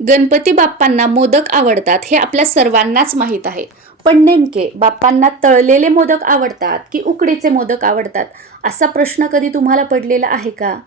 गणपती बाप्पांना मोदक आवडतात हे आपल्या सर्वांनाच माहीत आहे. पण नेमके बाप्पांना तळलेले मोदक आवडतात की उकडीचे मोदक आवडतात असा प्रश्न कधी तुम्हाला पडलेला आहे का?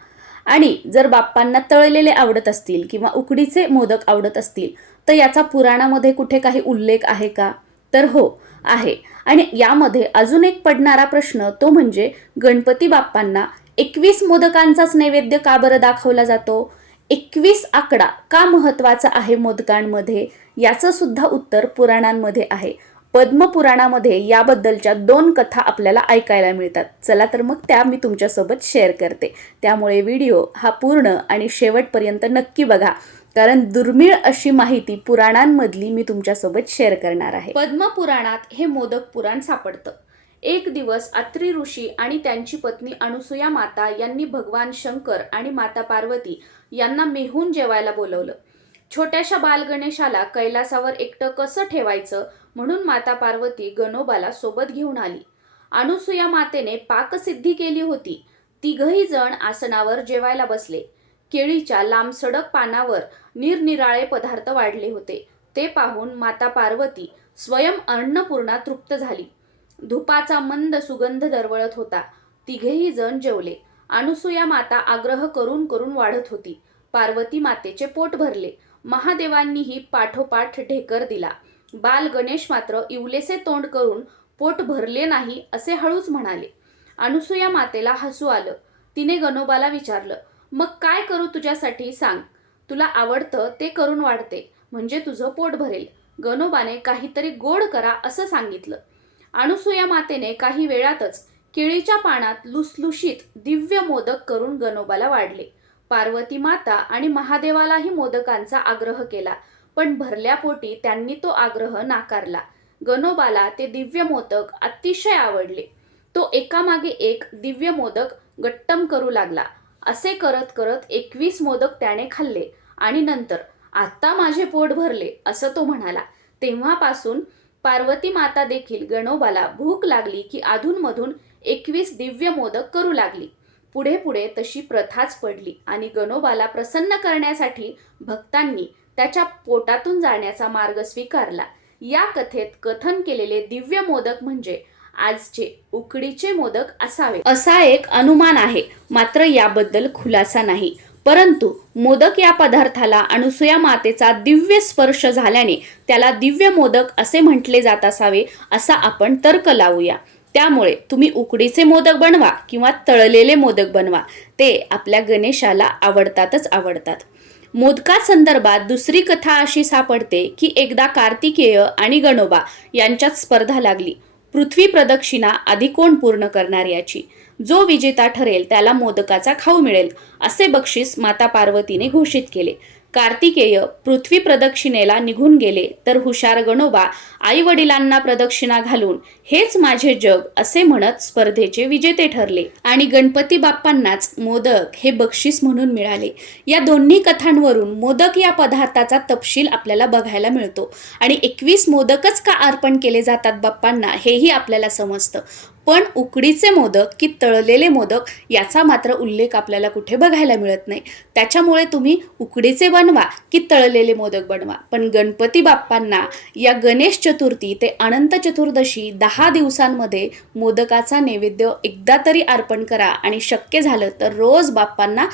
आणि जर बाप्पांना तळलेले आवडत असतील किंवा उकडीचे मोदक आवडत असतील तर याचा पुराणामध्ये कुठे काही उल्लेख आहे का? तर हो आहे. आणि यामध्ये अजून एक पडणारा प्रश्न तो म्हणजे गणपती बाप्पांना एकवीस मोदकांचाच नैवेद्य का बरं दाखवला जातो? एकवीस आकडा का महत्त्वाचा आहे मोदकांमध्ये? याचं सुद्धा उत्तर पुराणांमध्ये आहे. पद्मपुराणामध्ये याबद्दलच्या दोन कथा आपल्याला ऐकायला मिळतात. चला तर मग त्या मी तुमच्यासोबत शेअर करते. त्यामुळे व्हिडिओ हा पूर्ण आणि शेवटपर्यंत नक्की बघा. कारण दुर्मिळ अशी माहिती पुराणांमधली मी तुमच्यासोबत शेअर करणार आहे. पद्मपुराणात हे मोदक पुराण सापडतं. एक दिवस अत्री ऋषी आणि त्यांची पत्नी अनुसुया माता यांनी भगवान शंकर आणि माता पार्वती यांना मेहून जेवायला बोलवलं. छोट्याशा बालगणेशाला कैलासावर एकटं कसं ठेवायचं म्हणून माता पार्वती गणोबाला सोबत घेऊन आली. अनुसूया मातेने पाकसिद्धी केली होती. तिघही जण आसनावर जेवायला बसले. केळीच्या लांबसडक पानावर निरनिराळे पदार्थ वाढले होते. ते पाहून माता पार्वती स्वयं अन्नपूर्णा तृप्त झाली. धुपाचा मंद सुगंध दरवळत होता. तिघेही जण जेवले. अनुसूया माता आग्रह करून करून वाढत होती. पार्वती मातेचे पोट भरले. महादेवांनीही पाठोपाठ ढेकर दिला. बाल गणेश मात्र इवलेसे तोंड करून पोट भरले नाही असे हळूच म्हणाले. अनुसूया मातेला हसू आलं. तिने गणोबाला विचारलं मग काय करू तुझ्यासाठी सांग. तुला आवडतं ते करून वाढते. म्हणजे तुझं पोट भरेल. गणोबाने काहीतरी गोड करा असं सांगितलं. अनुसूया मातेने काही वेळातच केळीच्या पानात लुसलुशीत दिव्य मोदक करून गणोबाला वाढले. पार्वती माता आणि महादेवालाही मोदकांचा आग्रह केला पण भरल्या पोटी त्यांनी तो आग्रह नाकारला. गणोबाला ते दिव्य मोदक अतिशय आवडले. तो एकामागे एक दिव्य मोदक गट्टम करू लागला. असे करत करत एकवीस मोदक त्याने खाल्ले आणि नंतर आत्ता माझे पोट भरले असं तो म्हणाला. तेव्हापासून पार्वती माता देखील गणोबाला भूक लागली की अधूनमधून एकवीस दिव्य मोदक करू लागली. पुढे पुढे तशी प्रथाच पडली आणि गणोबाला प्रसन्न करण्यासाठी भक्तांनी त्याच्या पोटातून जाण्याचा मार्ग स्वीकारला. या कथेत कथन केलेले दिव्य मोदक म्हणजे आजचे उकडीचे मोदक असावे. असा एक अनुमान आहे. मात्र याबद्दल खुलासा नाही. परंतु मोदक या पदार्थाला अनुसुया मातेचा दिव्य स्पर्श झाल्याने त्याला दिव्य मोदक असे म्हटले जात असावे असा आपण तर्क लावूया. त्यामुळे तुम्ही उकडीचे मोदक बनवा किंवा तळलेले मोदक बनवा. ते आपल्या गणेशाला आवडतातच आवडतात. मोदकासंदर्भात दुसरी कथा अशी सापडते की एकदा कार्तिकेय आणि गणोबा यांच्यात स्पर्धा लागली. पृथ्वी प्रदक्षिणा आधी कोण पूर्ण करणार याची? जो विजेता ठरेल त्याला मोदकाचा खाऊ मिळेल असे बक्षीस माता पार्वतीने घोषित केले. कार्तिकेय पृथ्वी प्रदक्षिणेला निघून गेले तर हुशार गणोबा आई वडिलांना प्रदक्षिणा घालून हेच माझे जग असे म्हणत स्पर्धेचे विजेते ठरले. आणि गणपती बाप्पांनाच मोदक हे बक्षीस म्हणून मिळाले. या दोन्ही कथांवरून मोदक या पदार्थाचा तपशील आपल्याला बघायला मिळतो. आणि एकवीस मोदकच का अर्पण केले जातात बाप्पांना हेही आपल्याला समजतं. पण उकडीचे मोदक की तळलेले मोदक याचा मात्र उल्लेख आपल्याला कुठे बघायला मिळत नाही. त्याच्यामुळे तुम्ही उकडीचे बनवा की तळलेले मोदक बनवा. पण गणपती बाप्पांना या गणेश चतुर्थी ते अनंत चतुर्दशी दहा दिवसांमध्ये मोदकाचा नैवेद्य एकदा तरी अर्पण करा आणि शक्य झालं तर रोज बाप्पांना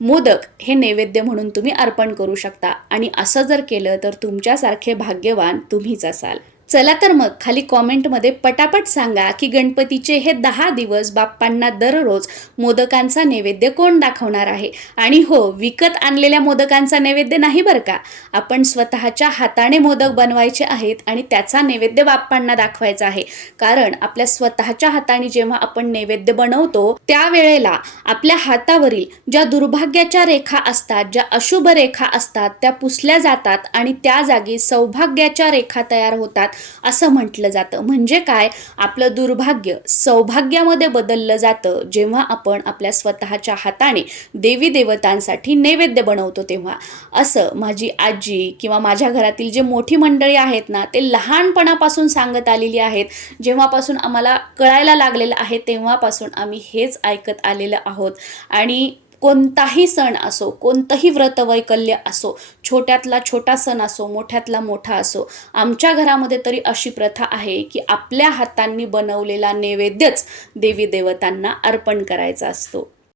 मोदक हे नैवेद्य म्हणून तुम्ही अर्पण करू शकता. आणि असं जर केलं तर तुमच्यासारखे भाग्यवान तुम्हीच असाल. चला तर मग खाली कॉमेंटमध्ये पटापट सांगा की गणपतीचे हे दहा दिवस बाप्पांना दररोज मोदकांचा नैवेद्य कोण दाखवणार आहे? आणि हो विकत आणलेल्या मोदकांचा नैवेद्य नाही बरं का? आपण स्वतःच्या हाताने मोदक बनवायचे आहेत आणि त्याचा नैवेद्य बाप्पांना दाखवायचा आहे. कारण आपल्या स्वतःच्या हाताने जेव्हा आपण नैवेद्य बनवतो त्यावेळेला आपल्या हातावरील ज्या दुर्भाग्याच्या रेखा असतात ज्या अशुभ रेखा असतात त्या पुसल्या जातात आणि त्या जागी सौभाग्याच्या रेखा तयार होतात. असं म्हटलं जातं. म्हणजे काय? आपलं दुर्भाग्य सौभाग्यामध्ये बदललं जातं. जेव्हा आपण आपल्या स्वतःच्या हाताने देवी देवतांसाठी नैवेद्य बनवतो तेव्हा. असं माझी आजी किंवा माझ्या घरातील जे मोठी मंडळी आहेत ना ते लहानपणापासून सांगत आलेली आहेत. जेव्हापासून आम्हाला कळायला लागलेलं आहे तेव्हापासून आम्ही हेच ऐकत आलेलं आहोत. आणि कोणताही सण असो कोणतंही व्रतवैकल्य असो छोट्यातला छोटा सण असो मोठ्यातला मोठा असो आमच्या घरामध्ये तरी अशी प्रथा आहे की आपल्या हातांनी बनवलेला नैवेद्यच देवी देवतांना अर्पण करायचा असतो.